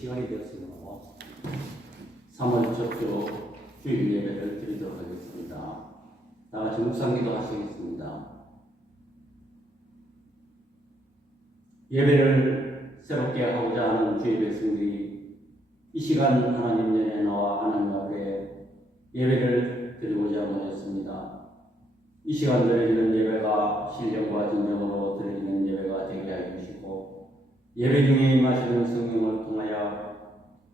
시간이 되었으므로 3월 첫 주 주일 예배를 드리도록 하겠습니다. 다같이 묵상기도 하시겠습니다. 예배를 새롭게 하고자 하는 주의 백성들이 이 시간 하나님 전에 나와 하나님 앞에 예배를 드리고자 모였습니다. 이 시간 드리는 예배가 신령과 진정으로 드리는 예배가 되게 하여 주시고, 예배 중에 임하시는 성령을 통하여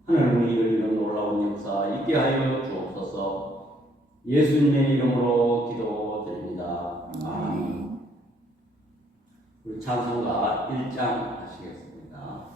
하늘문이 열리는 놀라운 역사 있게 하여 주옵소서. 예수님의 이름으로 기도드립니다. 아멘. 우리 찬송가 1장 하시겠습니다.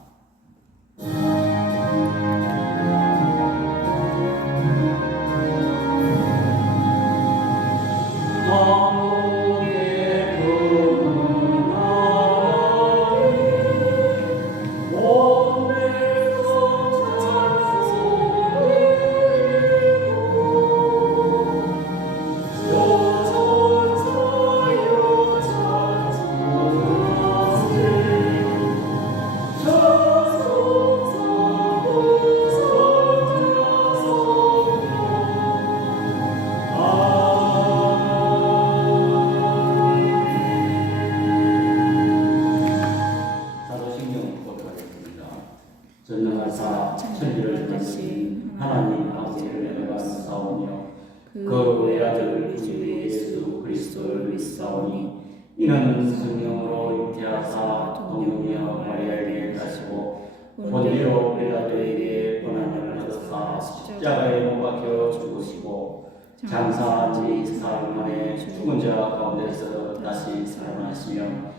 전능하사 천지를 만드신 하나님 아버지를 내려가사오며 그 외아들 우리 예수 그리스도를 믿사오니 이는 성령으로 잉태하사 동정녀 마리아에게 가시고 본디오 빌라도에게 고난을 받으사 십자가에 못 박혀 죽으시고 장사한 지 사흘 만에 죽은 자 가운데서 다시 살아나시며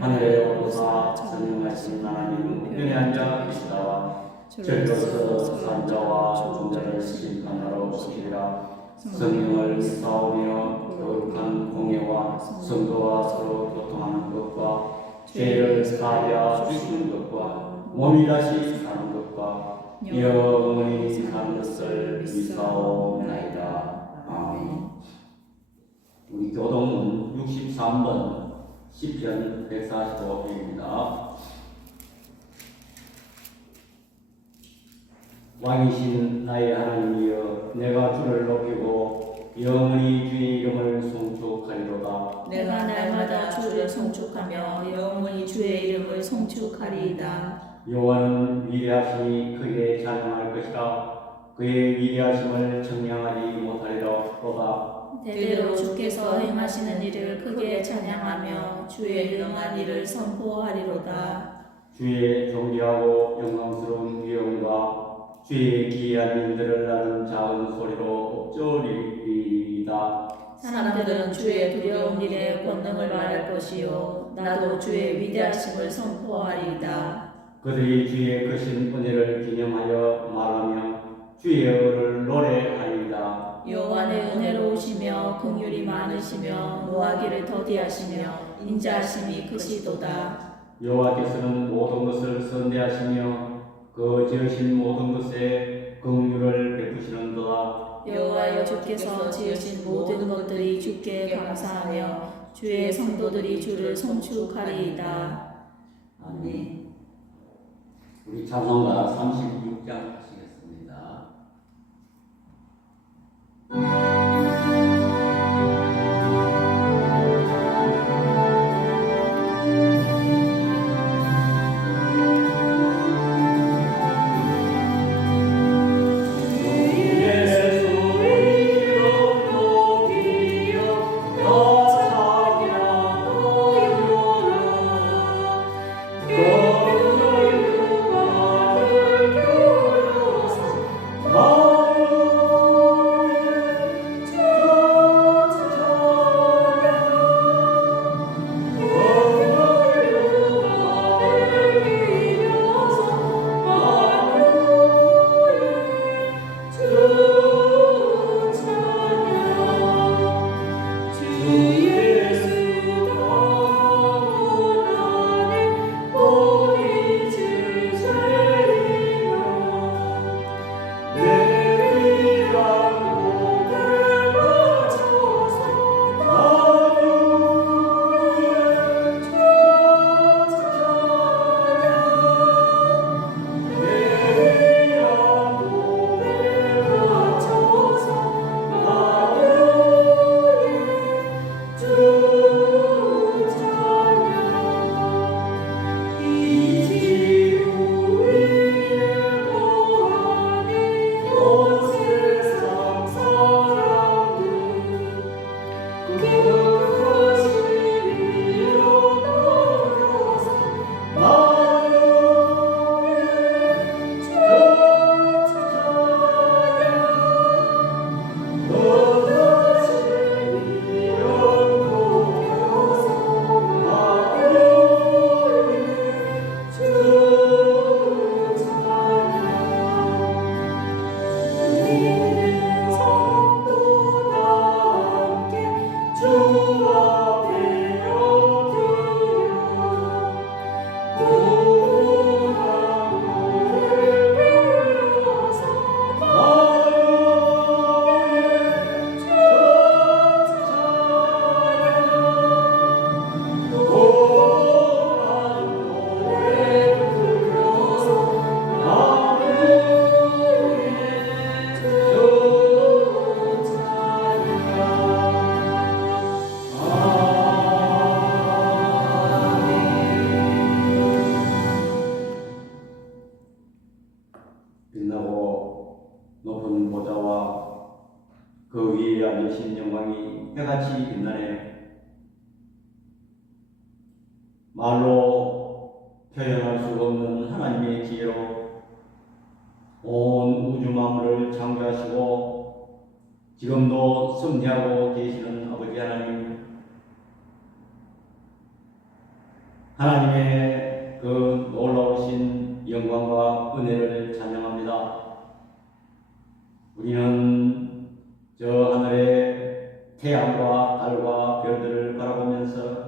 하늘에 오르사 전능하신 하나님 우편에 앉아 계시다와 저리로서 산자와 중자를 심판하러 오시리라. 성령을 믿사오며 거룩한 공예와 성도와 서로 교통하는 것과 죄를 사하여 주시는 것과 몸이 다시 사는 것과 영원히 사는 것을 믿사오나이다. 아멘. 우리 교동은 63번 시편 145편입니다. 왕이신 나의 하나님이여, 내가 주를 높이고 영원히 주의 이름을 송축하리로다. 내가 날마다 주를 송축하며 영원히 주의 이름을 송축하리이다. 여호와는 위대하시니 크게 찬양할 것이라. 그의 위대하심을 청량하지 못하리로다. 대대로 주께서 행하시는 일을 크게 찬양하며 주의 능한 일을 선포하리로다. 주의 존귀하고 영광스러운 위엄과 주의 기이한 일들을 나는 작은 소리로 엎조리리이다. 사람들은 주의 두려운 일에 권능을 말할 것이요 나도 주의 위대하심을 선포하리이다. 그들이 주의 크신 은혜를 기념하여 말하며 주의 의를 노래하리이다. 여호와는 은혜로우시며 긍휼이 많으시며 노하기를 더디하시며 인자하심이 크시도다. 여호와께서는 모든 것을 선대하시며 그 지으신 모든 것에 긍휼을 베푸시는도다. 여호와여, 주께서 지으신 모든 것들이 주께 감사하며 주의 성도들이 주를 송축하리이다. 아멘. 우리 찬송가 36장 하시겠습니다. 너 빛나고 높은 보좌와 그 위에 앉으신 영광이 해같이 빛나네요. 말로 표현할 수 없는 하나님의 지혜로 온 우주 만물을 창조하시고 지금도 섭리하고 계시는 아버지 하나님의 그 놀라우신 영광과 은혜를 찬양합니다. 우리는 저 하늘의 태양과 달과 별들을 바라보면서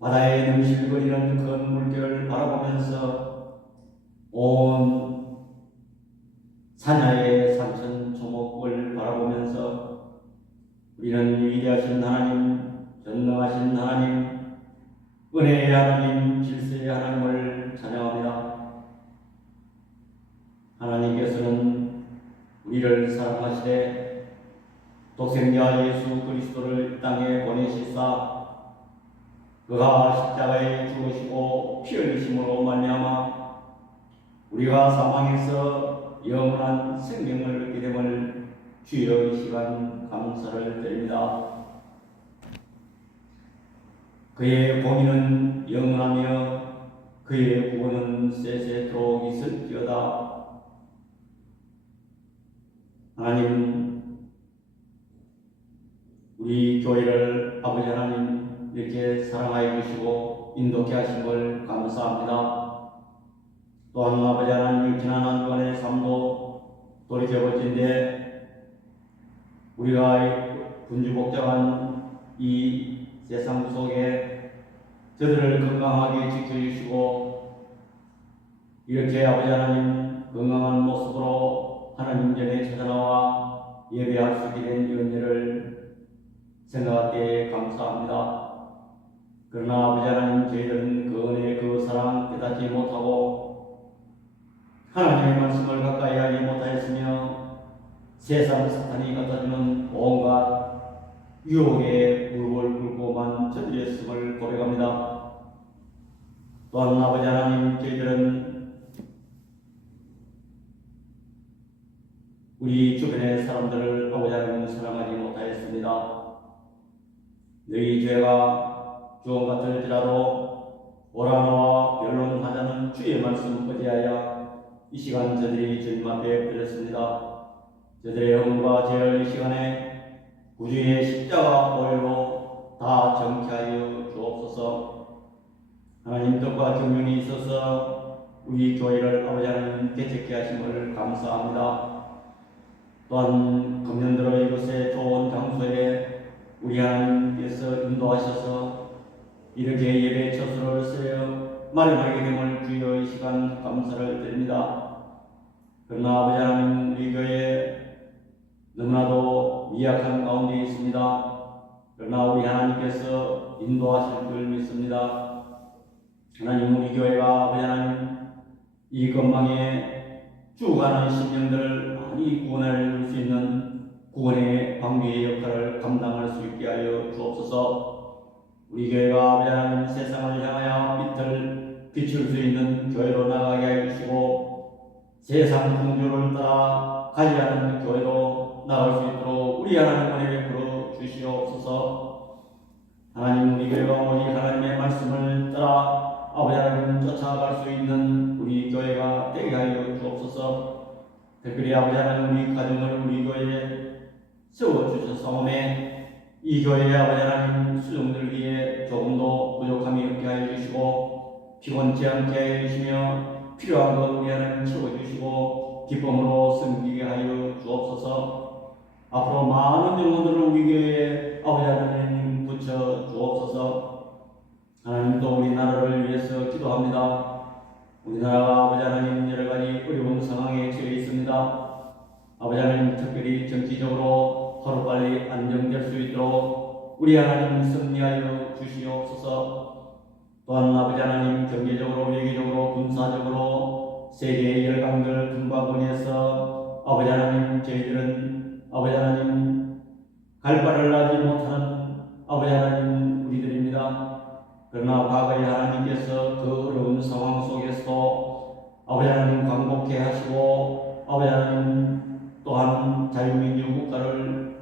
바다에 능실거리는 큰 물결을 바라보면서 온 산야의 산천초목을 바라보면서 우리는 위대하신 하나님, 전능하신 하나님, 은혜의 하나님, 질서의 하나님을 찬양합니다. 하나님께서는 우리를 사랑하시되 독생자 예수 그리스도를 이 땅에 보내시사 그가 십자가에 죽으시고 피 흘리심으로 말미암아 우리가 사망에서 영원한 생명을 얻게 됨을 주여 이 시간 감사를 드립니다. 그의 공의는 영원하며 그의 구원은 세세토록 있을지어다. 하나님, 우리 교회를 아버지 하나님 이렇게 사랑하여 주시고 인도케 하신 걸 감사합니다. 또한 아버지 하나님 지난 한 주간의 삶도 돌이켜볼진데 우리가 분주복잡한 이 세상 속에 저들을 건강하게 지켜주시고 이렇게 아버지 하나님 건강한 모습으로 하나님 전에 찾아나와 예배할 수 있게 된 은혜를 생각할 때 감사합니다. 그러나 아버지 하나님 저희들은 그 은혜 그 사랑 깨닫지 못하고 하나님의 말씀을 가까이 하지 못하였으며 세상 사탄이 갖다주는 온갖 유혹에 무릎을 꿇고만 저들이었음을 고백합니다. 또한 아버지 하나님 저희들은 우리 주변의 사람들을 아버지 하나님 사랑하지 못하였습니다. 너희 죄가 주원 같을지라도 오라노와 변론하자는 주의 말씀 어지하여 이 시간 저들이 주님 앞에 드렸습니다. 저들의 허물과 죄를 이 시간에 구주의 십자가 보혈로 다 정케하여 주옵소서. 하나님 뜻과 경륜이 있어서 우리 교회를 아버지 하나님 개척케 하심을 감사합니다. 또한 금년 들어 이곳에 좋은 장소에 우리 하나님께서 인도하셔서 이렇게 예배 처소를 쓰여 마련하게 됨을 주여 이 시간 감사를 드립니다. 그러나 아버지 하나님 우리 교회 너무나도 미약한 가운데 있습니다. 그러나 우리 하나님께서 인도하실 줄 믿습니다. 하나님 우리 교회가 아버지 하나님 이 건망에 죽어가는 심령들을 많이 구원해 줄 수 있는 구원의 방주의 역할을 감당할 수 있게 하여 주옵소서. 우리 교회가 아버지 하나님 세상을 향하여 빛을 비출 수 있는 교회로 나가게 하여 주시고 세상 풍조를 따라 가지 않은 교회로 나갈 수 있도록 우리 하나님 은혜 베풀어 주시옵소서. 하나님 우리 교회가 오직 하나님의 말씀을 따라 아버지 하나님 쫓아갈 수 있는 우리 교회가 되게 하여 주옵소서. 특별히 아버지 하나님 우리 가정을 우리 교회에 세워주셔서오매 이 교회의 아버지 하나님 수종들 위해 조금도 부족함이 없게 하여 주시고 피곤치 않게 하여 주시며 필요한 것 우리 하나님 채워주시고 기쁨으로 섬기게 하여 주옵소서. 앞으로 많은 영혼들을 우리 교회에 아버지 하나님 붙여 주옵소서. 하나님 또 우리 나라를 위해서 기도합니다. 우리나라가 아버지 하나님 여러 가지 어려운 상황에 처해 있습니다. 아버지 하나님 특별히 정치적으로 하루빨리 안정될 수 있도록 우리 하나님 승리하여 주시옵소서. 또한 아버지 하나님 경제적으로 외교적으로 군사적으로 세계의 열강들 등과군에서 아버지 하나님 저희들은 아버지 하나님 갈 바를 알지 못하는 아버지 하나님 우리들입니다. 그러나 과거에 하나님께서 그 어려운 상황 속에서도 아버지 하나님 광복 회복케 하시고 아버지 하나님 또한 자유민주 국가를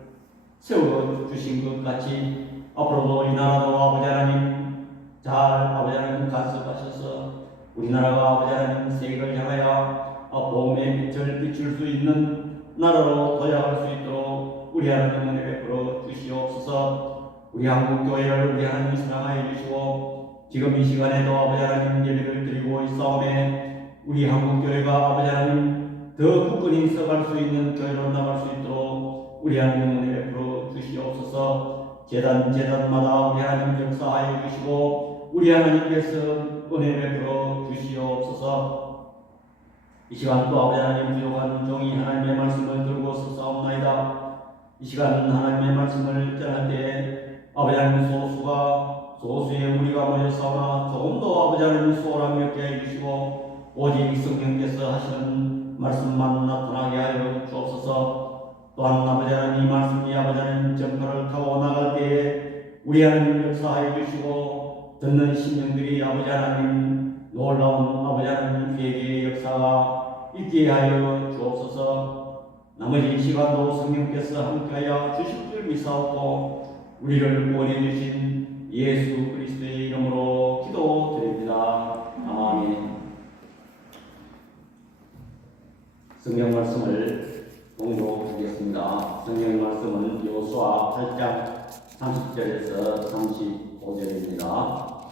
세워주신 것 같이 앞으로도 이 나라도 아버지 하나님 잘 아버지 하나님 간섭하셔서 우리나라가 아버지 하나님 세계를 향하여 복음의 빛을 비출 수 있는 나라로 도약할 수 있도록 우리 하나님 은혜 베풀어 주시옵소서. 우리 한국 교회를 우리 하나님 사랑하여 주시고 지금 이 시간에도 아버지 하나님 예배를 드리고 있사오매 우리 한국 교회가 아버지 하나님 더 굳건히 써갈 수 있는 교회로 나갈 수 있도록 우리 하나님 은혜 베풀어 주시옵소서. 재단마다 우리 하나님 역사하여 주시고 우리 하나님께서 은혜 베풀어 주시옵소서. 이 시간 또 아버지 하나님 부족한 종이 하나님의 말씀을 들고 서싸움나이다. 이 시간 하나님의 말씀을 전할 때에 아버지 하나님 소수의 무리가 모여서나 조금 더 아버지 하나님 소홀함이 없게 해주시고 오직 성령께서 하시는 말씀만 나타나게 하여 주옵소서. 또한 아버지 하나님 이 말씀이 아버지 하나님 전파를 타고 나갈 때에 우리 하나님 역사하여 주시고 듣는 심령들이 아버지 하나님 놀라운 아버지 하나님 회개의 역사가 있게 하여 주옵소서. 나머지 시간도 성령께서 함께하여 주실 줄 믿사옵고 우리를 구원해 주신 예수 그리스도의 이름으로 기도드립니다. 아멘. 성경 말씀을 봉독하겠습니다. 성경 말씀은 여호수아 8장 30절에서 35절입니다.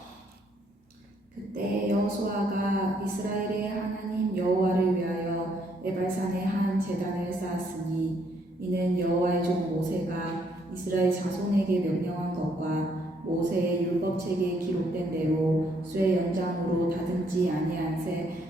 그때 여호수아가 이스라엘의 하나님 여호와를 위하여 에발산에 한 제단을 쌓았으니 이는 여호와의 종 모세가 이스라엘 자손에게 명령한 것과 모세의 율법책에 기록된 대로 쇠 연장으로 다듬지 아니한 새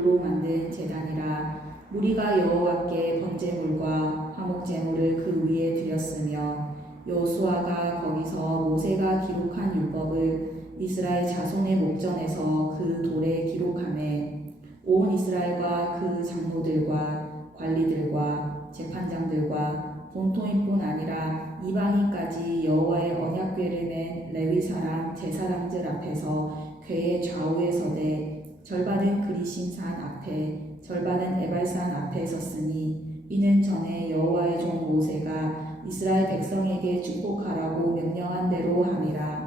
돌로 만든 제단이라. 무리가 여호와께 번제물과 화목제물을 그 위에 드렸으며 여호수아가 거기서 모세가 기록한 율법을 이스라엘 자손의 목전에서 그 돌에 기록하매 온 이스라엘과 그 장로들과 관리들과 재판장들과 본토인뿐 아니라 이방인까지 여호와의 언약궤를 맨 레위 사람 제사장들 앞에서 궤의 좌우에 서되 절반은 그리신 산 앞에 절반은 에발산 앞에 섰으니 이는 전에 여호와의 종 모세가 이스라엘 백성에게 축복하라고 명령한 대로 함이라.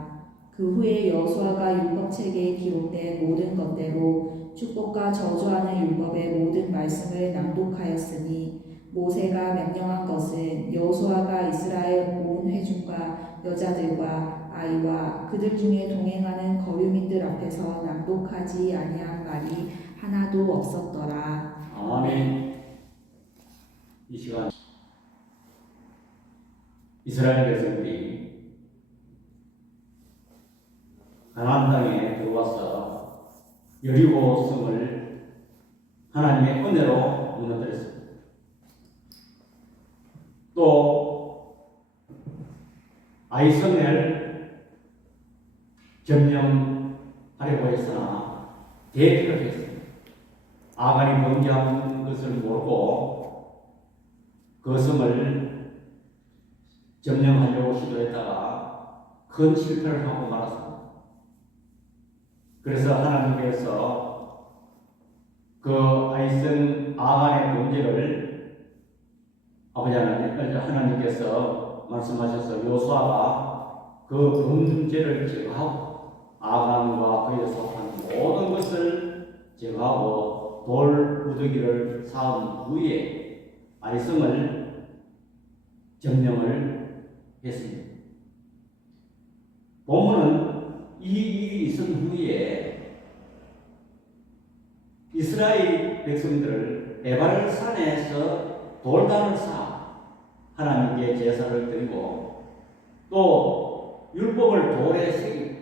그 후에 여호수아가 율법책에 기록된 모든 것대로 축복과 저주하는 율법의 모든 말씀을 낭독하였으니 모세가 명령한 것은 여호수아가 이스라엘 온 회중과 여자들과 아이와 그들 중에 동행하는 거류민들 앞에서 낭독하지 아니한 말이 하나도 없었더라. 아멘. 이 시간 이스라엘 백성들이 가나안 땅에 들어와서 여리고 성을 하나님의 은혜로 무너뜨렸습니다. 또 아이성을 점령하려고 했으나 대피를 했습니다. 아간이 범죄한 것을 모르고 그 성을 점령하려고 시도했다가 큰 실패를 하고 말았습니다. 그래서 하나님께서 그 아이성 아간의 범죄를 아버지 하나님께서 말씀하셔서 여호수아가 그 범죄를 제거하고 아간과 그에 속한 모든 것을 제거하고 돌 무더기를 쌓은 후에 아이성을 점령을 했습니다. 본문은 이 일이 있은 후에 이스라엘 백성들을 에발산에서 돌단을 쌓아 하나님께 제사를 드리고 또 율법을 돌에 새기고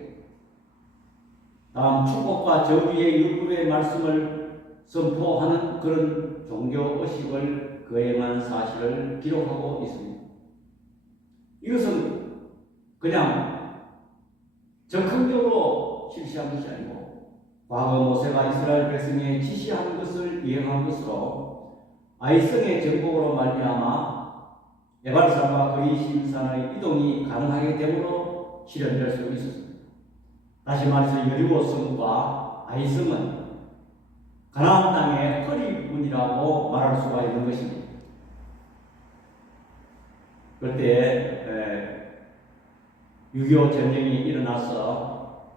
다음 축복과 저주의 율법의 말씀을 선포하는 그런 종교 의식을 거행한 사실을 기록하고 있습니다. 이것은 그냥 적극적으로 실시한 것이 아니고 과거 모세가 이스라엘 백성에 지시한 것을 이행한 것으로 아이성의 정복으로 말미암아 에발산과 그리신산의 이동이 가능하게 됨으로 실현될 수 있었습니다. 다시 말해서 여리고 성과 아이성은 가나안 땅의 허리 부분이라고 말할 수가 있는 것입니다. 그때 6.25 전쟁이 일어나서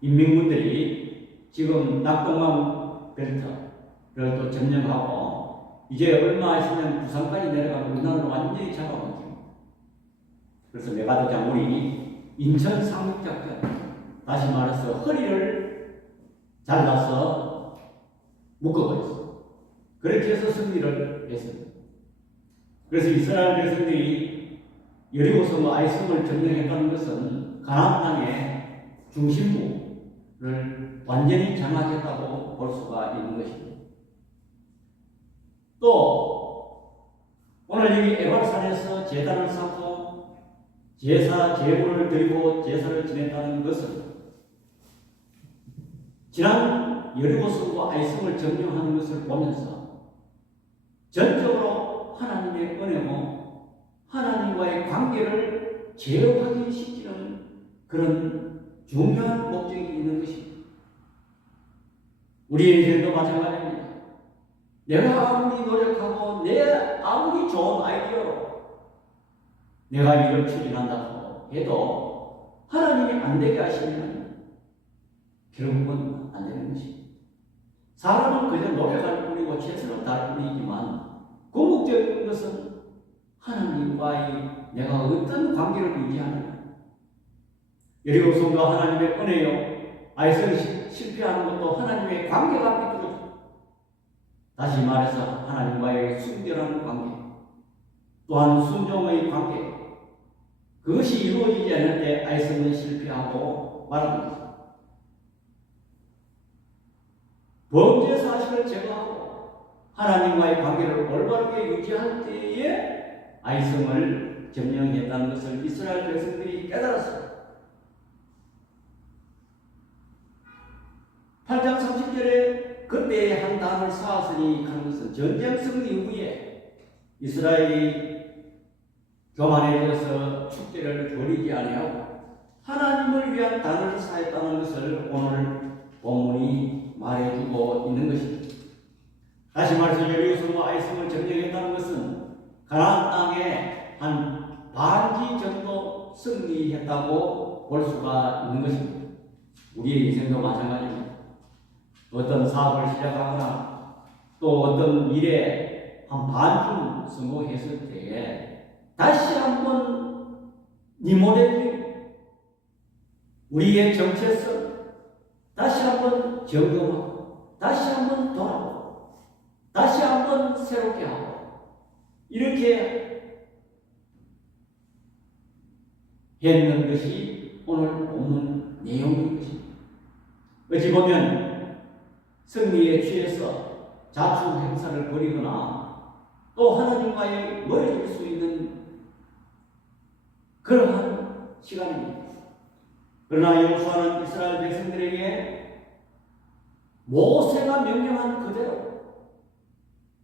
인민군들이 지금 낙동강 벨트를 또 점령하고 이제 얼마 있으면 부산까지 내려가면 우리나라를 완전히 잡아먹습니다. 그래서 메가더 장군이 인천 상륙작전, 다시 말해서 허리를 잘라서 묶어버렸어요. 그렇게 해서 승리를 했습니다. 그래서 이스라엘 백성들이 여리고성과 아이성을 점령했다는 것은 가나안 땅의 중심부를 완전히 장악했다고 볼 수가 있는 것입니다. 또 오늘 여기 에발산에서 제단을 쌓고 제사 제물을 드리고 제사를 지냈다는 것은 지난 여리고성과 아이성을 점령하는 것을 보면서 전적으로 하나님의 은혜고 하나님과의 관계를 재확인시키는 그런 중요한 목적이 있는 것입니다. 우리의 인생도 마찬가지입니다. 내가 아무리 노력하고 내 아무리 좋은 아이디어로 내가 일을 추진한다고 해도 하나님이 안 되게 하시면 결국은 안 되는 것입니다. 사람은 그저 노력할 뿐이고 최선을 다할 뿐이지만 궁극적인 것은 하나님과의 내가 어떤 관계를 유지하느냐. 여리고성과 하나님의 은혜요, 아이성이 실패하는 것도 하나님의 관계가 삐뚤어져. 다시 말해서 하나님과의 순결한 관계, 또한 순종의 관계, 그것이 이루어지지 않을 때 아이성은 실패하고 말합니다. 범죄 사실을 제거하고 하나님과의 관계를 올바르게 유지할 때에 아이성을 점령했다는 것을 이스라엘 백성들이 깨달았습니다. 8장 30절에 그때에 한 담을 쌓았으니 하는 것은 전쟁 승리 후에 이스라엘이 교만해져서 축제를 벌이지 아니하고 하나님을 위한 단을 쌓았다는 것을 오늘 본문이 말해주고 있는 것입니다. 다시 말해서 여리고성과 아이성을 점령했다는 것은 가나안 땅에 한 반기 정도 승리했다고 볼 수가 있는 것입니다. 우리의 인생도 마찬가지입니다. 어떤 사업을 시작하거나 또 어떤 일에 한 반쯤 성공했을 때에 다시 한번 리모델링, 우리의 정체성 다시 한번 점검하고 다시 한번 돌아보고 다시 한번 새롭게 하고 이렇게 했는 것이 오늘 본문 내용인 것입니다. 어찌 보면 승리에 취해서 자충 행사를 벌이거나 또 하나님과의 멀어질 수 있는 그러한 시간입니다. 그러나 여호수아는 이스라엘 백성들에게 모세가 명령한 그대로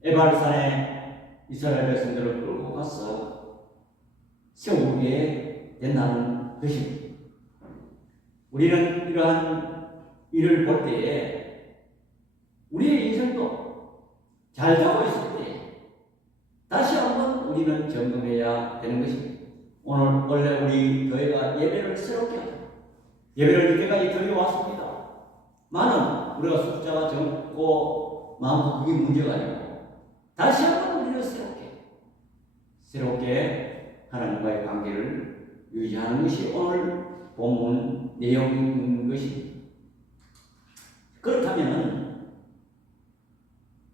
에발산에 이스라엘 백성들을 끌고 가서 세우게 된다는 것입니다. 우리는 이러한 일을 볼 때에 우리의 인생도 잘 되고 있을 때 다시 한번 우리는 점검해야 되는 것입니다. 오늘 원래 우리 교회가 예배를 새롭게 하죠. 예배를 이때까지 드려왔습니다. 많은 우리가 숫자가 적고 마음도 그게 문제가 아니고 다시 한번 우리는 새롭게 하나님과의 관계를 유지하는 것이 오늘 본문 내용인 것입니다. 그렇다면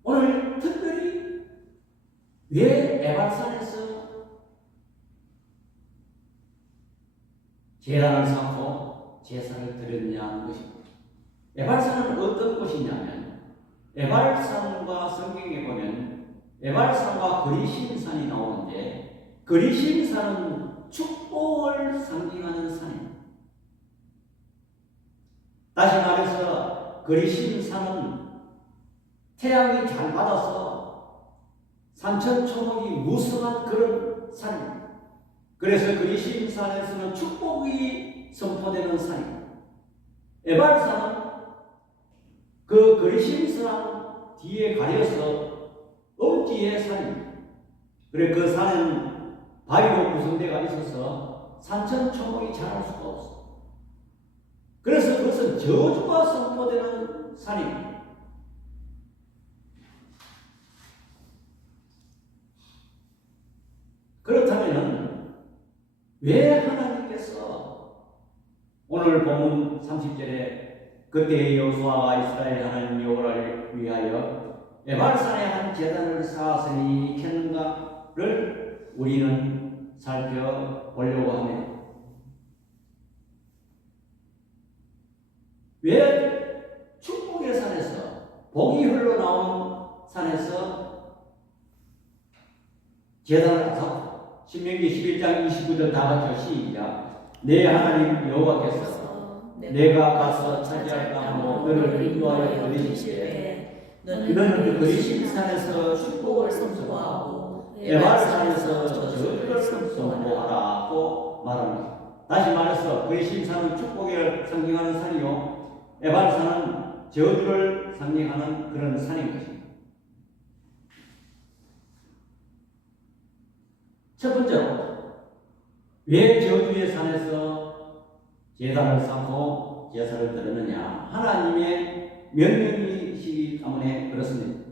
오늘 특별히 왜 에발산에서 제단을 쌓고 제사를 드렸냐는 것입니다. 에발산은 어떤 곳이냐면 에발산과 성경에 보면 에발산과 그리심산이 나오는데 그리심산은 축복을 상징하는 산입니다. 다시 말해서 그리심산은 태양이 잘 받아서 산천초목이 무성한 그런 산입니다. 그래서 그리심산에서는 축복이 선포되는 산입니다. 에발산은 그 그리심산 뒤에 가려서 엄지의 산입니다. 그래 그 산은 바위로 구성되어 있어서 산천초목이 자랄 수가 없어. 그래서 그것은 저주가 선포되는 산입니다. 그렇다면 왜 하나님께서 오늘 본문 30절에 그때 여호수아와 이스라엘 하나님 여호와를 위하여 에발산에 한 제단을 쌓았으니 켰는가를 우리는 살펴보려고 합니다. 왜 축복의 산에서 복이 흘러나온 산에서 제단을 쌓고 신명기 11장 29절 다 같이 시작. 내 하나님 여호와께서 내가 가서 차지할 땅으로 너를 인도하여 그리시되 너는 그리심 산에서 축복을 선포하고 에발산에서 저주를 선포하라고 말합니다. 다시 말해서 그리심 산은 축복을 상징하는 산이요 에발산은 저주를 상징하는 그런 산인 것입니다. 첫 번째로 왜 저주의 산에서 제단을 쌓고 제사를 드렸느냐? 하나님의 명령이시기 때문에 그렇습니다.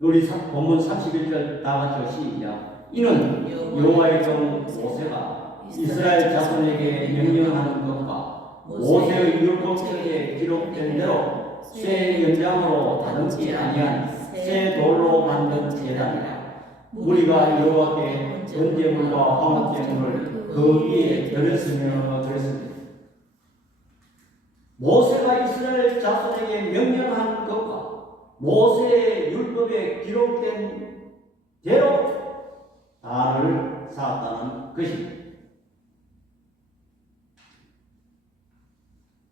우리 본문 31절 다 같이 시작. 이는 여호와의 종 모세가 이스라엘 자손에게 명령하는 것과 모세의 율법책에 기록된 대로 새 연장으로 다듬지 아니한 새 돌로 만든 제단이라. 우리가 여호와께 번제물과 화목제물을 그 위에 드렸으며 드렸습니다. 모세가 이스라엘 자손에게 명령한 것과 모세의 율법에 기록된 대로 달을 쌓았다는 것입니다.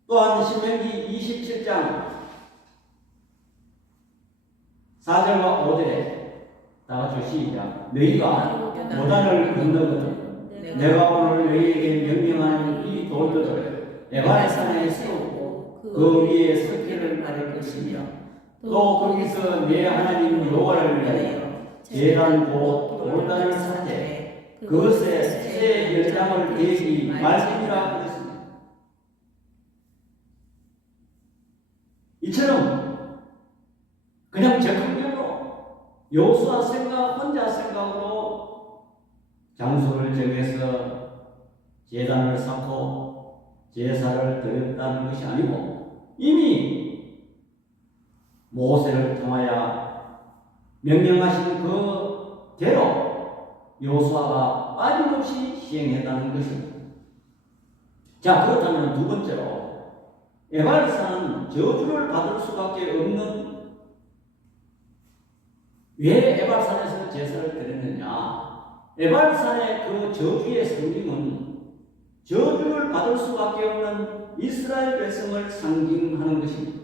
또한 신명기 27장 4절과 5절에 다같이 시작. 너희가 요단을 건너거든 내가 오늘 너희에게 명령하는 이 돌들을 에발산에 세우고 그 위에 석회를 바를 것이며 또 거기서 내 하나님 여호와를 위하여 제단 곧 돌단을 쌓되 그것에 새 연장을 대지 말지니라 그랬습니다. 이처럼 그냥 적극적으로 여호수아 혼자 생각으로 장소를 정해서 제단을 쌓고 제사를 드렸다는 것이 아니고 이미 모세를 통하여 명령하신 그대로 여호수아가 빠짐없이 시행했다는 것입니다. 자, 그렇다면 두 번째로 에발산은 저주를 받을 수밖에 없는 왜 에발산에서 제사를 드렸느냐? 에발산의 그 저주의 상징은 저주를 받을 수밖에 없는 이스라엘 백성을 상징하는 것입니다.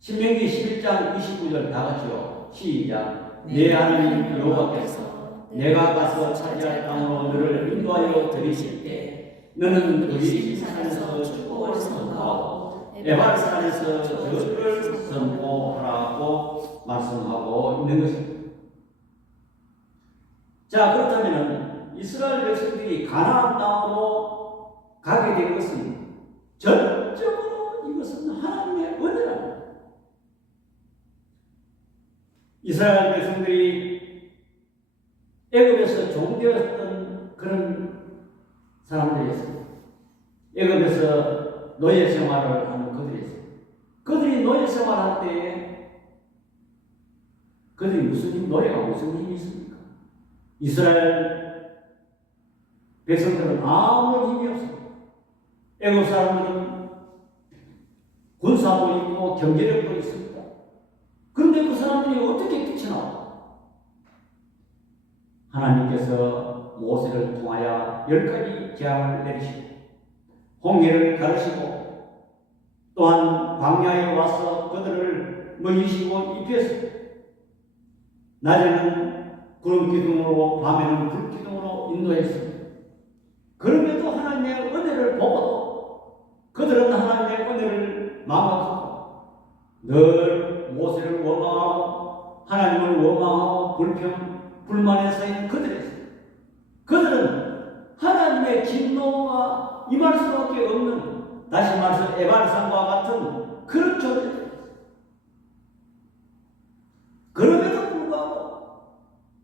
신명기 11장 29절 다 같이요. 시작. 내 하나님 여호와께서 내가 가서 차지할 땅으로 너를 인도하여 드리실 때 너는 그리심 산에서 축복을 선포하고 에발산에서 저주를 선포하라고 말씀하고 있는 것입니다. 자, 그렇다면 이스라엘 백성들이 가나안 땅으로 가게 된 것은 전적으로 이것은 하나님의 은혜랍니다. 이스라엘 백성들이 애굽에서 종되었던 그런 사람들이었습니다. 애굽에서 노예 생활을 하는 그들이었습니다. 그들이 노예 생활할 때에 그들이 노예가 무슨 힘이 있습니까? 이스라엘 백성들은 아무런 힘이 없습니다. 애굽 사람들은 군사도 있고 경제력도 있습니다. 그런데 그 사람들이 어떻게 뛰쳐나와? 하나님께서 모세를 통하여 10가지 재앙을 내리시고 홍해를 가르시고 또한 광야에 와서 그들을 먹이시고 입혔습니다. 낮에는 구름 기둥으로 밤에는 불 기둥으로 인도했습니다. 그럼에도 하나님 하나님의 은혜를 보고도 그들은 하나님의 은혜를 망각하고 늘 모세를 원망하고 하나님을 원망하고 불만에 쌓인 그들은 하나님의 진노가 임할 수밖에 없는, 다시 말해서 에발산과 같은 그런 존재. 그럼에도 불구하고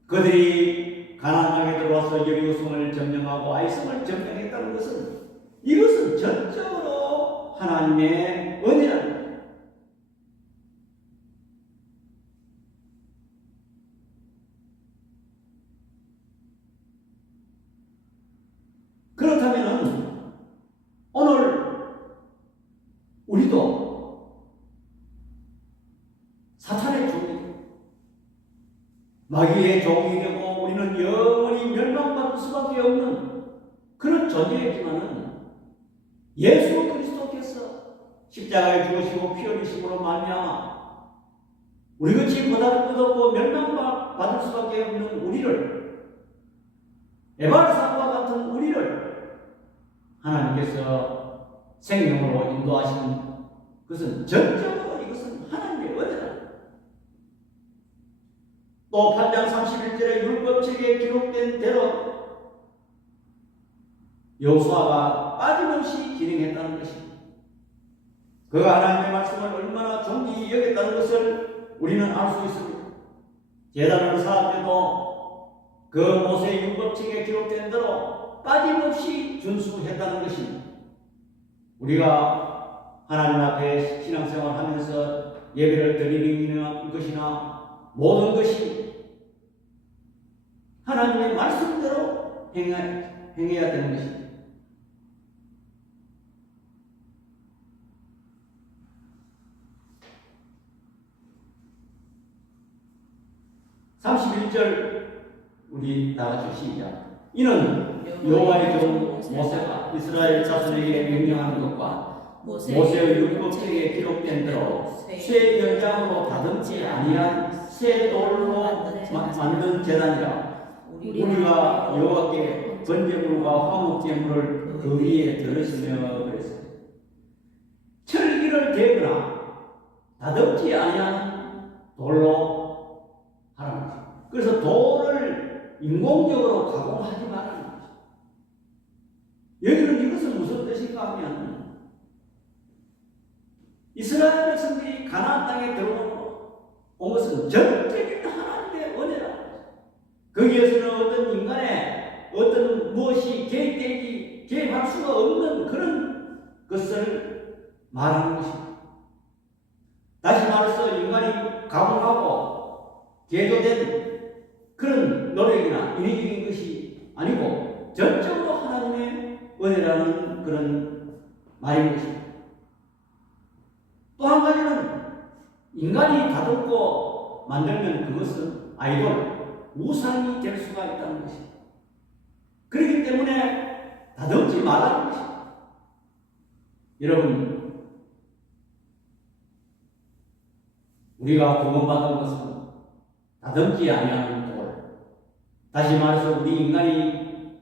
그들이 가나안 땅에 들어와서 여리고성을 점령하고 아이성을 점령했다는 것은, 이것은 전적으로 하나님의 은혜라는 거예요. 그렇다면 오늘 우리도 사탄의 종이, 마귀의 종이 되고 우리는 영원히 멸망받을 수밖에 없는 그런 존재이지만은, 예수 그리스도께서 십자가에 죽으시고 피 흘리심으로 말미암아 우리같이 고달을 끝없고 멸망받을 수밖에 없는 우리를, 에바르산과 같은 우리를 하나님께서 생명으로 인도하시는 것은 전적으로 이것은 하나님의 은혜다. 또 8장 31절에 율법책에 기록된 대로 여호수아가 빠짐없이 진행했다는 것입니다. 그가 하나님의 말씀을 얼마나 존귀히 여겼다는 것을 우리는 알 수 있습니다. 제단을 쌓을 때도 그 모세의 율법책에 기록된 대로 빠짐없이 준수했다는 것입니다. 우리가 하나님 앞에 신앙생활 하면서 예배를 드리는 것이나 모든 것이 하나님의 말씀대로 행해야 되는 것입니다. 31절 우리 다 같이 시작. 이는 여호와의 종 모세가 이스라엘 자손에게 명령하는 것과 모세의 율법책에 기록된 대로 쇠 연장으로 다듬지 아니한 새 돌로 만든 제단이라. 우리가 여호와께 번제물과 화목제물을 그 위에 드렸으며 그랬어요. 철기를 대거나 다듬지 아니한 돌로 하라는 거죠. 그래서 돌을 인공적으로 가공하지 말라는 거죠. 여기는 이것은 무슨 뜻인가 하면, 이스라엘 백성들이 가나안 땅에 들어온 것은 전적인 하나님의 은혜라는 거죠. 거기에서는 어떤 인간의 어떤 무엇이 개입할 수가 없는 그런 것을 말하는 것입니다. 다시 말해서 인간이 가공하고 개조된 그런 노력이나 인위적인 것이 아니고 전적으로 하나님의 은혜라는 그런 말인 것입니다. 또 한 가지는 인간이 다듬고 만들면 그것은 아이돌, 우상이 될 수가 있다는 것입니다. 그렇기 때문에 다듬지 말라는 것입니다. 여러분, 우리가 구원받은 것은 다듬지 아니하는 돌, 다시 말해서 우리 인간이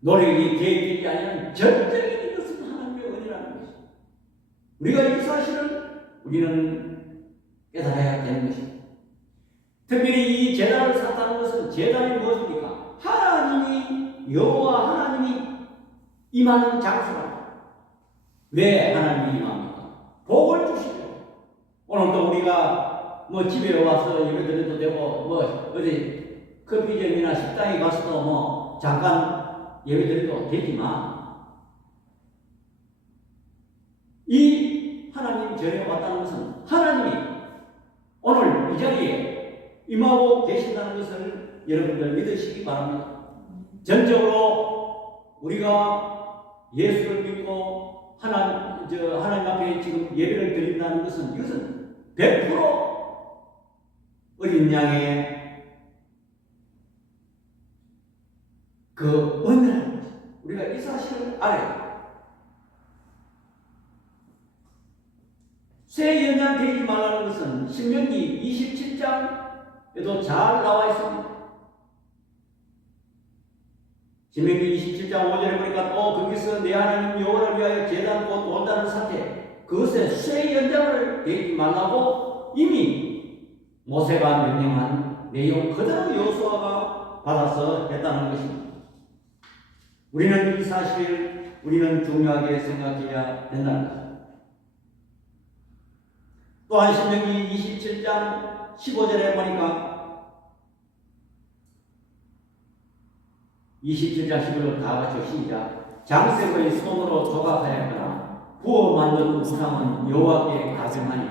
노력이 개입되지 아니하는 전적인 이것은 하나님의 은혜라는 것입니다. 우리가 이 사실을 우리는 깨달아야 되는 것입니다. 특별히 이 제단을 샀다는 것은, 제단이 무엇입니까? 하나님이, 여호와 하나님이 임하는 장소라. 왜 하나님이 임합니까? 복을 주시고. 오늘도 우리가 집에 와서 예배 드려도 되고, 어디 커피점이나 식당에 가서도 잠깐 예배 드려도 되지만, 이 하나님 전에 왔다는 것은 하나님이 오늘 이 자리에 임하고 계신다는 것을 여러분들 믿으시기 바랍니다. 전적으로 우리가 예수를 믿고 하나님 앞에 지금 예배를 드린다는 것은, 이것은 100% 어린 양의 그 은혜라는 것입니다. 우리가 이 사실을 알아야 돼요. 새 연장 되지 말라는 것은 신명기 27장에도 잘 나와 있습니다. 신명기 27장 5절에 보니까 또 거기서 하나님 여호와를 위하여 제단 곧 돌다는 사태 그것에 쇠 연장을 대지 말라고 이미 모세가 명령한 내용 그대로 여호수아가 받아서 했다는 것입니다. 우리는 이 사실을 우리는 중요하게 생각해야 된다는 것입니다. 또한 신명기 27장 15절에 보니까 27장 15절 다 같이 시작. 장색의 손으로 조각하였거나 부어 만든 우상은 여호와께 가증하니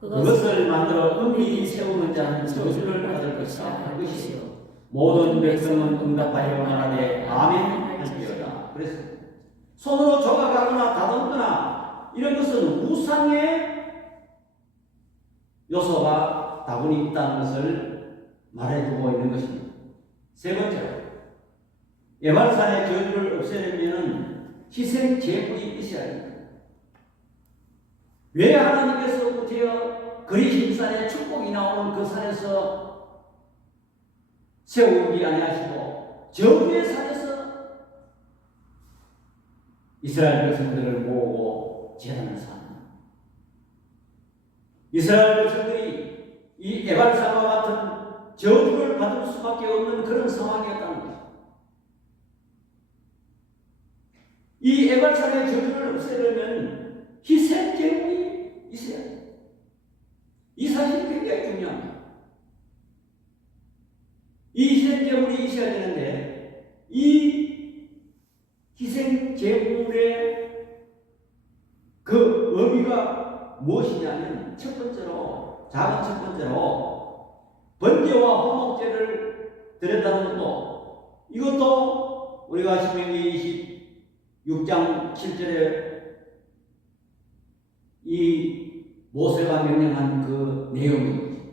그것을 만들어 은밀히 세우는 자는 저주를 받을 것이라 할 것이요 모든 백성은 응답하여 말하되 아멘 할지어다. 그래서 손으로 조각하거나 다듬거나 이런 것은 우상의 요소가 다분히 있다는 것을 말해주고 있는 것입니다. 세 번째로 예발산의 저주를 없애려면 희생 제물이 있어야 합니다. 왜 하나님께서부터 그리신 산에 축복이 나오는 그 산에서 세우기 아니하시고 저주의 산에서 이스라엘 백성들을 모으고 제단을 쌓는 이스라엘 백성들이 이 에발산과 같은 저주를 받을 수밖에 없는 그런 상황이었다는 것입니다. 이 에발산의 저주를 없애려면 희생 제물이 있어야 합니다. 이 사실이 굉장히 중요합니다. 이 희생 제물이 있어야 되는데 이 희생 제물의 그 의미가 무엇이냐면 첫 번째로 번제와 화목제를 드렸다는 것도 이것도 우리가 신명기 26장 7절에 이 모세가 명령한 그 내용입니다.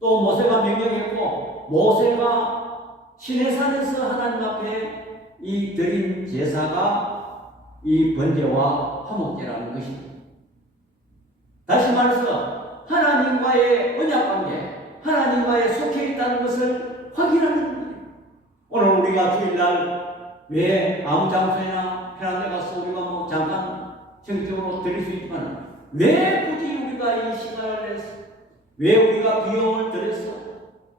또 모세가 명령했고 모세가 시내산에서 하나님 앞에 이 드린 제사가 이 번제와 화목제라는 것입니다. 다시 말해서 하나님과의 언약관계, 하나님과의 속해 있다는 것을 확인하는 겁니다. 오늘 우리가 주일날 왜 아무 장소에나 편한 데 가서 우리가 뭐 잠깐 정적으로 드릴 수 있지만 왜 굳이 우리가 이 시간을 내서 왜 우리가 비용을 들여서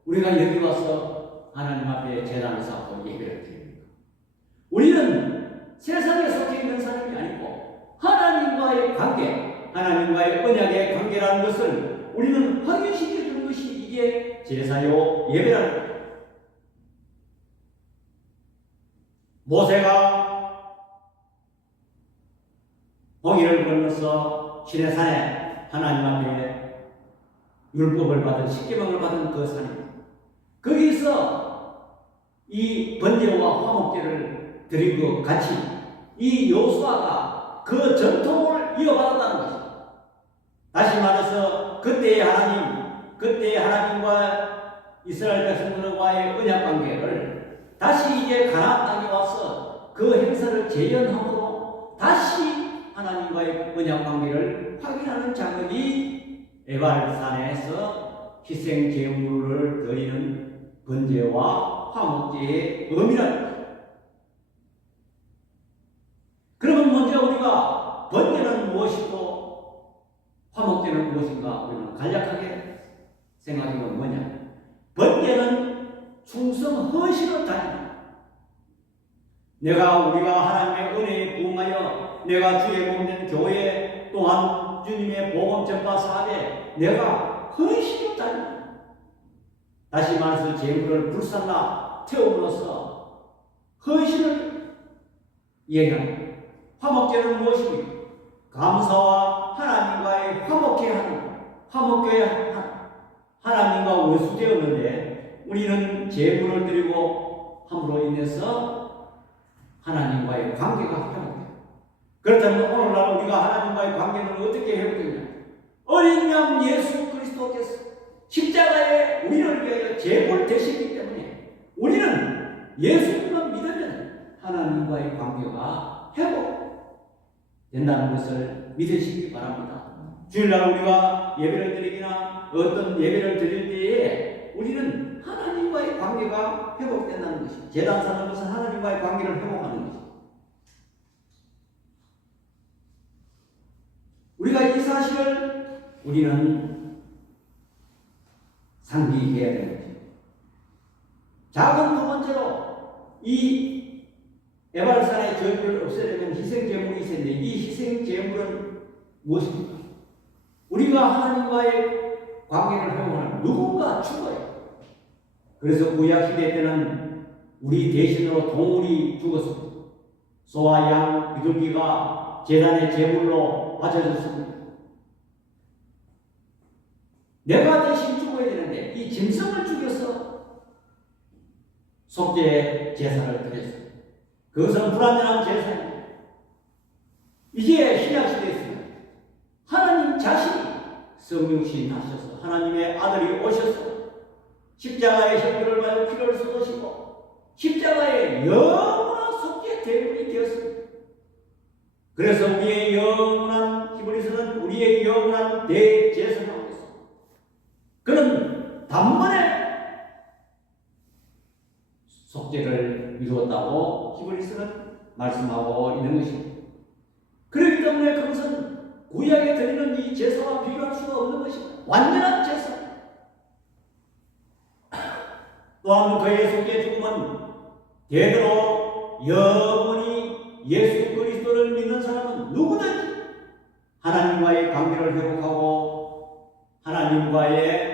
우리가 여기 와서 하나님 앞에 제단을 쌓고 예배를 드립니까? 우리는 세상에 속해 있는 사람이 아니고 하나님과의 관계, 하나님과의 언약의 관계라는 것을 우리는 확인시켜 주는 것이 이게 제사요 예배라는 거예요. 모세가 홍해를 건너서 시내산에 하나님 앞에 율법을 받은 십계명을 받은 그 산입니다. 거기서 이 번제와 화목제를 드리고 같이 이 여호수아가 그 전통을 이어받았다는 것입니다. 다시 말해서 그때의 하나님과 이스라엘 백성들과의 언약 관계를 다시 이제 가나안 땅에 와서 그 행사를 재현함으로 다시 하나님과의 언약 관계를 확인하는 작업이 에발산에서 희생 제물을 드리는 번제와 화목제의 의미라는 것입니다. 그러면 먼저 우리가 번제는 무엇이고 화목제는 무엇인가 우리는 간략하게 생각해보면 뭐냐? 번제는 충성 헌신을 다합니다. 우리가 하나님의 은혜에 부응하여 내가 주의 몸된 교회 또한 주님의 복음 전파 사업에 내가 헌신을 다합니다. 다시 말해서 재물을 불살라 태움으로써 헌신을 얘기합니다. 화목제는 무엇입니까? 감사와 하나님과의 화목해야 하나님과 원수되었는데 우리는 제물을 드리고 함으로 인해서 하나님과의 관계가 회복돼요. 그렇다면 오늘날 우리가 하나님과의 관계는 어떻게 회복되냐? 어린 양 예수 그리스도께서 십자가에 우리를 위하여 제물 되시기 때문에 우리는 예수님만 믿으면 하나님과의 관계가 회복된다는 것을 믿으시기 바랍니다. 주일날 우리가 예배를 드리기나 어떤 예배를 드릴 때에 우리는 하나님과의 관계가 회복된다는 것입니다. 제단 사는 것은 하나님과의 관계를 회복하는 것입니다. 그러니까 이 사실을 우리는 상기해야 되는 거죠. 작은 두 번째로 이 에발산의 저주를 없애려면 희생제물이 있었는데 이 희생제물은 무엇입니까? 우리가 하나님과의 관계를 회복하는 누군가 죽어요. 그래서 구약시대 때는 우리 대신으로 동물이 죽었습니다. 소와 양, 비둘기가 제단의 제물로 바쳐졌습니다. 내가 대신 죽어야 되는데 이 짐승을 죽여서 속죄 제사를 드렸습니다. 그것은 불완전한 제사입니다. 이제 신약시대에 있습니다. 하나님 자신이 성육신 하셔서 하나님의 아들이 오셔서 십자가의 형벌을 받아 피를 쏟으시고 십자가의 영원한 속죄 대물이 되었습니다. 그래서 우리의 영원한 히브리서는 우리의 영원한 대제사장이 됐습니다. 그는 단번에 속죄를 이루었다고 히브리서는 말씀하고 있는 것입니다. 그렇기 때문에 그것은 구약에 드리는 이 제사와 비교할 수가 없는 것입니다. 완전한 제사. 또한 그의 속죄 죽음은 대대로 영원히 예수 그리스도를 믿는 사람은 누구든지 하나님과의 관계를 회복하고 하나님과의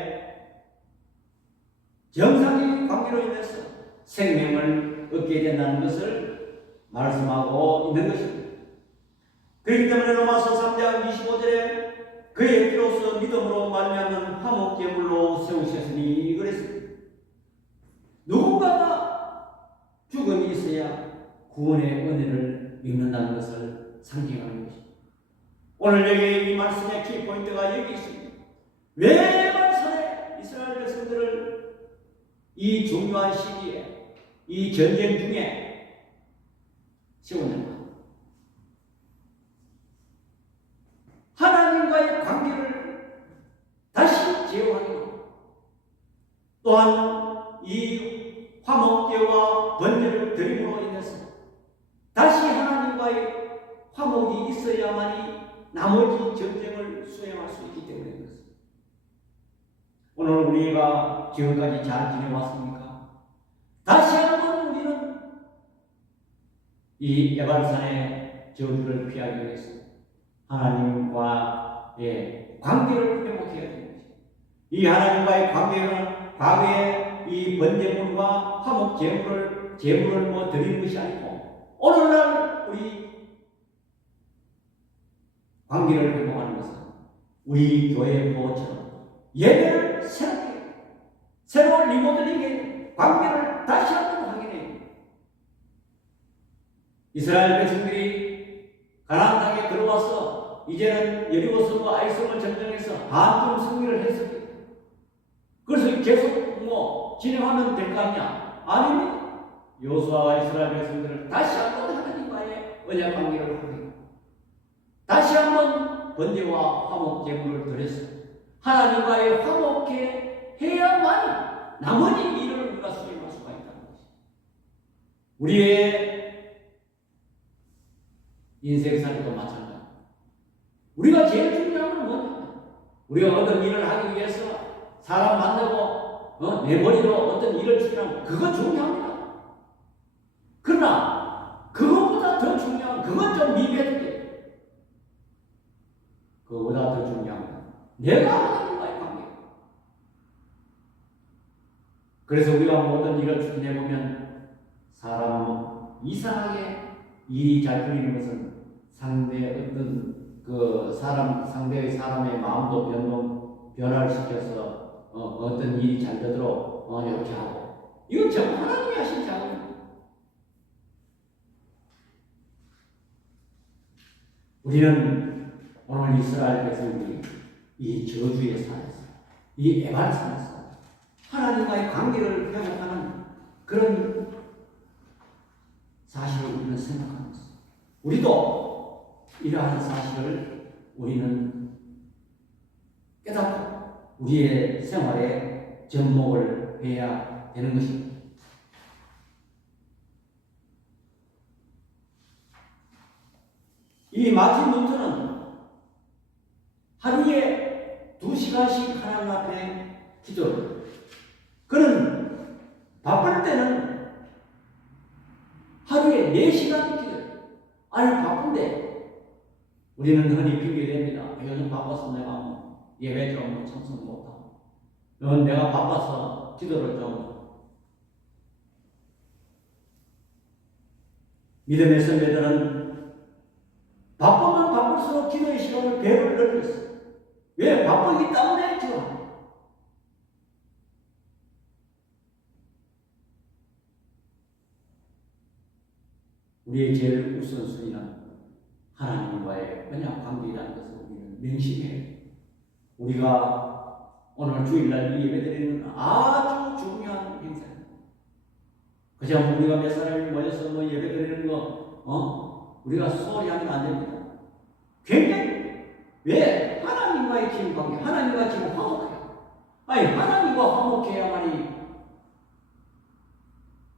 정상적인 관계로 인해서 생명을 얻게 된다는 것을 말씀하고 있는 것입니다. 그렇기 때문에 로마서 3장 25절에 그의 피로서 믿음으로 말미암는 화목제물로 세우셨으니 그랬습니다. 누군가가 죽음이 있어야 구원의 은혜를 믿는다는 것을 상징하는 것입니다. 오늘 여기 이 말씀의 키포인트가 여기 있습니다. 왜 말씀에 이스라엘 백성들을 이 중요한 시기에 이 전쟁 중에 세웠는가? 하나님과의 관계를 다시 재현하고 또한 이 화목제와 번제를 드림으로 인해서 다시 하나님과의 화목이 있어야만이 나머지 전쟁을 수행할 수 있기 때문입니다. 오늘 우리가 지금까지 잘 지내왔습니까? 다시 한번 우리는 이 에발산의 저주를 피하기 위해서 하나님과의 관계를 회복해야 되는 것입니다. 이 하나님과의 관계는 과거에 이 번제물과 화목제물을 드리는 것이 아니고 오늘날 우리 관계를 회복하는 것은 우리 교회 보호처럼 예배를 새로 리모델링해 관계를 다시 한번 하게 됩니다. 이스라엘 백성들이 가나안 땅에 들어와서 이제는 여리고성과 아이성을 점령해서 반쯤 승리를 했습니다. 그래서 계속 진행하면 될 거 아니냐? 아닙니다. 여호수아와 이스라엘 백성들을 다시 한번 하나님과의 언약 관계를 하고 다시 한번 번제와 화목 제물을 드려서 하나님과의 화목해 해야만 나머지 일을 우리가 수행할 수가 있다는 것입니다. 우리의 인생살이도 마찬가지입니다. 우리가 제일 중요한 건 뭐냐? 우리가 어떤 일을 하기 위해서 사람 만나고 내 머리로 어떤 일을 추진하고 그거 중요합니다. 그러나 그것보다 더 중요한 그건 좀 미배되게 그거보다 더 중요한 건 내가 하나님과의 관계. 그래서 우리가 모든 일을 추진해보면 사람은 이상하게 일이 잘 풀리는 것은 상대의 사람의 마음도 변화를 시켜서 어떤 일이 잘 되도록 이렇게 하고 이건 전부 하나님이 하신 작업입니다. 우리는 오늘 이스라엘 백성들이 이 저주의 산에서 이 에발산에서 하나님과의 관계를 회복하는 그런 사실을 우리는 생각하는 것입니다. 우리도 이러한 사실을 우리는 깨닫고 우리의 생활에 접목을 해야 되는 것입니다. 이 마틴 루터는 하나님 앞에 기도를. 그는 바쁠 때는 하루에 4시간 기도해요. 아니 바쁜데 우리는 흔히 핑계댑니다. 요즘 바빠서 내가 예배 좀 참석 못하고, 내가 바빠서 기도를 좀. 믿음의 선배들은 바쁘면 바쁠수록 기도의 시간을 배를 늘렸어요. 왜? 바쁘기 때문에 기도합니다. 우리의 제일 우선순위는 하나님과의 언약 관계라는 것을 우리는 명심해요. 우리가 오늘 주일날 이 예배드리는 아주 중요한 행사입니다. 그냥 우리가 몇 사람이 모여서 예배드리는 거, 우리가 소홀히 하면 안 됩니다. 굉장히, 왜? 하나님과의 지금 관계, 하나님과 지금 화목해요. 아니, 하나님과 화목해야만이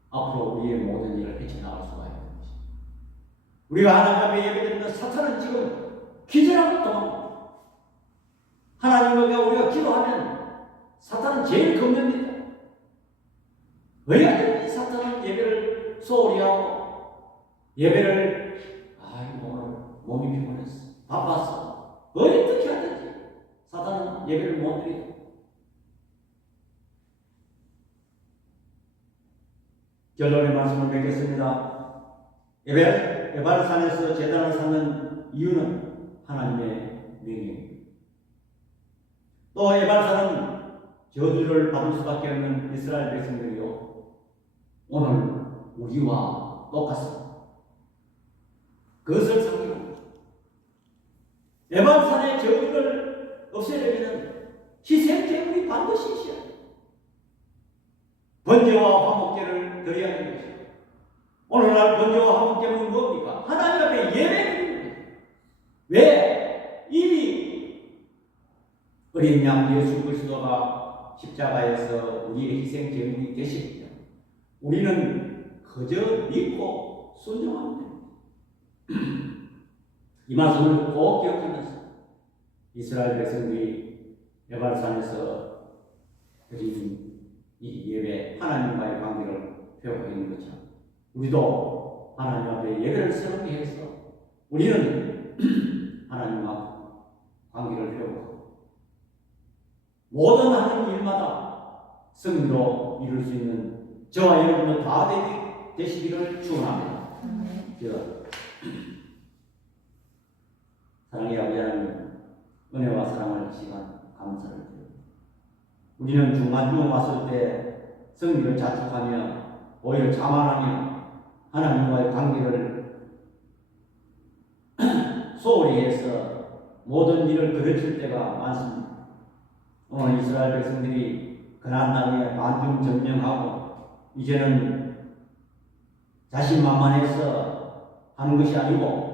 앞으로 우리의 모든 일을 헤쳐나갈 수가 있는 것입니다. 우리가 하나님 앞에 예배드리면 사탄은 지금 기절하고 도망갑니다. 하나님과 우리가 기도하면 사탄은 제일 겁냅니다. 왜 사탄은 예배를 소홀히 하고, 예배를 오늘 몸이 피곤했어, 바빴어, 어떻게 하든지 사탄은 예배를 못 드리고. 결론의 말씀을 맺겠습니다. 에발산에서 제단을 쌓는 이유는 하나님의 명령입니다. 또 에발산은 저주를 받을 수밖에 없는 이스라엘 백성들이요, 오늘 우리와 똑같습니다. 그것을 상기합니다. 에발산의 저주를 없애려면 희생제물이 반드시 있어야 합니다. 번제와 화목제를 드려야 하는 것입니다. 오늘날 번제와 화목제는 뭡니까? 하나님 앞에 예배드립니다. 왜? 이미 어린 양 예수 그리스도가 십자가에서 우리의 희생 제물이 되시기 때문에 우리는 그저 믿고 순종하면 됩니다. 이 말씀을 꼭 기억하면서 이스라엘 백성들이 에발산에서 드린 이 예배, 하나님과의 관계를 회복하고 있는 것처럼 우리도 하나님 앞에 예배를 새롭게 해서 우리는 하나님과 관계를 회복하고 모든 하는 일마다 승리로 이룰 수 있는 저와 여러분도 다 되시기를 축원합니다. 사랑의 아버지 하나님, 은혜와 사랑을 이 시간 감사를 드립니다. 우리는 중간중간 왔을 때 승리를 자축하며 오히려 자만하며 하나님과의 관계를 소홀히 해서 모든 일을 그르칠 때가 많습니다. 오늘 이스라엘 백성들이 그날 땅에 반중점령하고 이제는 자신만만해서 하는 것이 아니고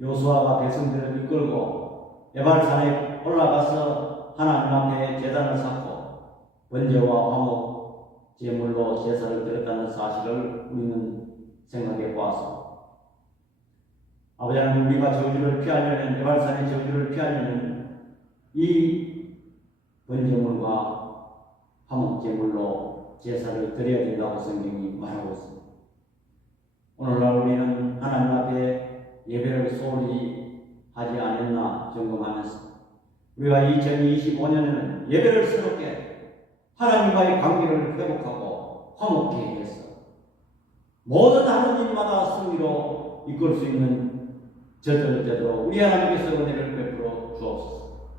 여호수아가 백성들을 이끌고 에발산에 올라가서 하나님 앞에 제단을 쌓고 번제와 화목 제물로 제사를 드렸다는 사실을 우리는 생각해 보았습니다. 아버지 하나님, 우리가 저주를 피하려면, 에발산의 저주를 피하려면 이 번제물과 화목 제물로 제사를 드려야 된다고 성경이 말하고 있습니다. 오늘날 우리는 하나님 앞에 예배를 소홀히 하지 않았나 점검하면서 우리가 2025년에는 예배를 새롭게 하나님과의 관계를 회복하고 화목케 해서 모든 하는 일마다 승리로 이끌 수 있는 저들 되도록 우리 하나님께서 은혜를 베풀어 주옵소서.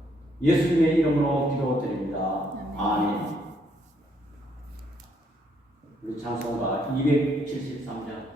예수님의 이름으로 기도드립니다. 아멘. 우리 찬송가 273장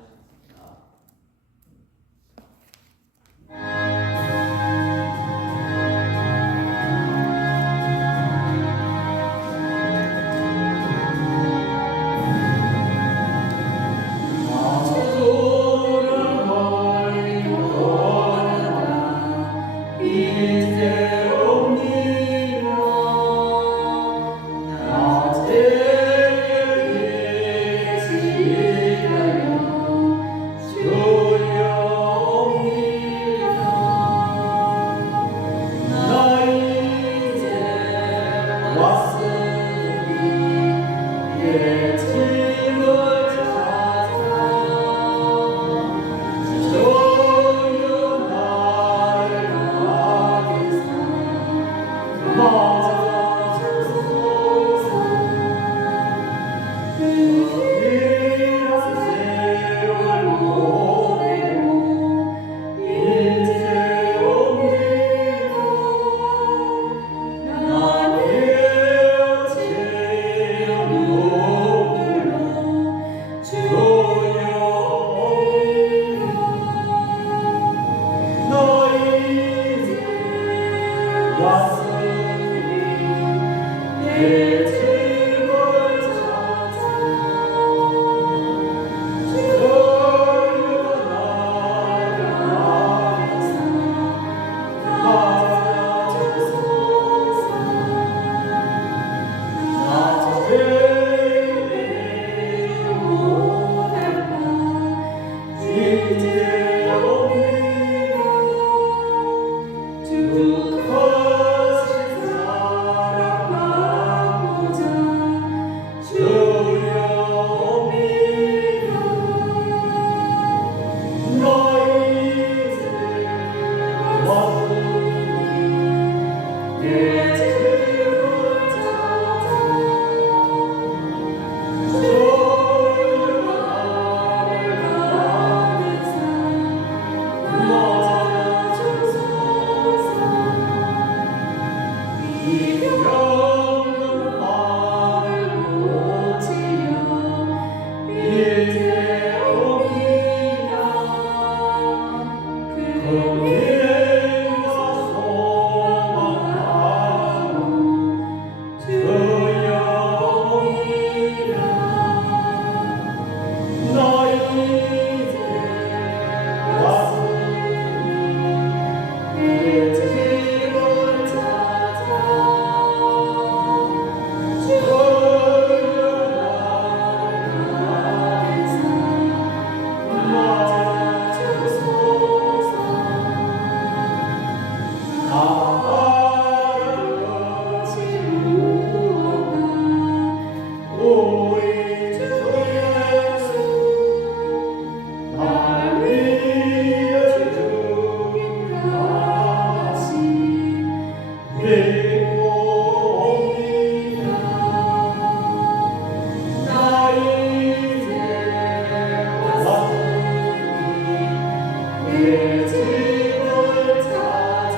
내 집을 찾아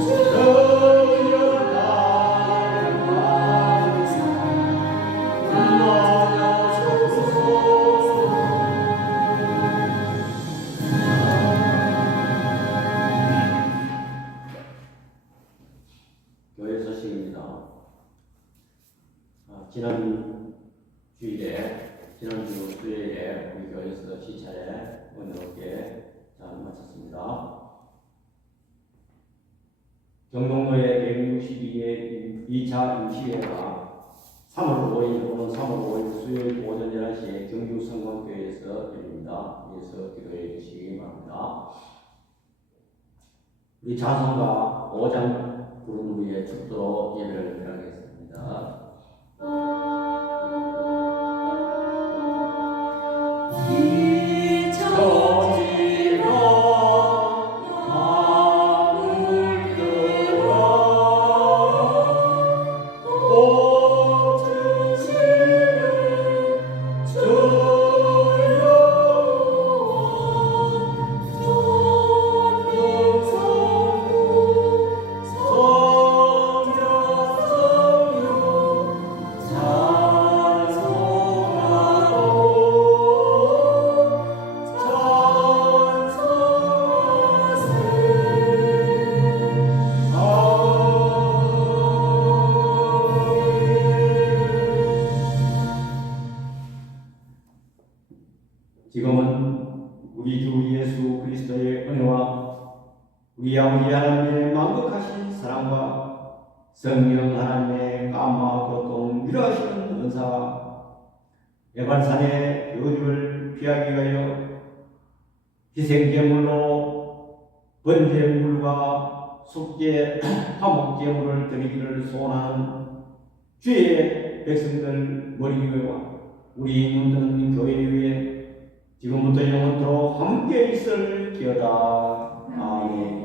주여 나를 항상 불러주소서. 교회 소식입니다. 지난주 수요일에 우리 교회에서 시차례 은혜롭게 잘 마쳤습니다. 경동로의 162회 2차 임시회가 3월 5일 수요일 오전 11시에 경주 성광교회에서 열립니다. 이에서 기도해 주시기 바랍니다. 우리 자성가 5장 부른 후에 축도로 예배를 드리겠습니다. 지금은 우리 주 예수 그리스도의 은혜와 우리 아버지 하나님의 만극하신 사랑과 성령 하나님의 감화 교통 위로하시는 은사가 에발산의 교주를 피하기 위하여 희생제물로 번제물과 속죄 화목제물을 드리기를 소원하는 주의 백성들 머리 위와 우리 눈뜨는 교회 위에 지금부터 영원토록 함께 있을지어다. 아멘.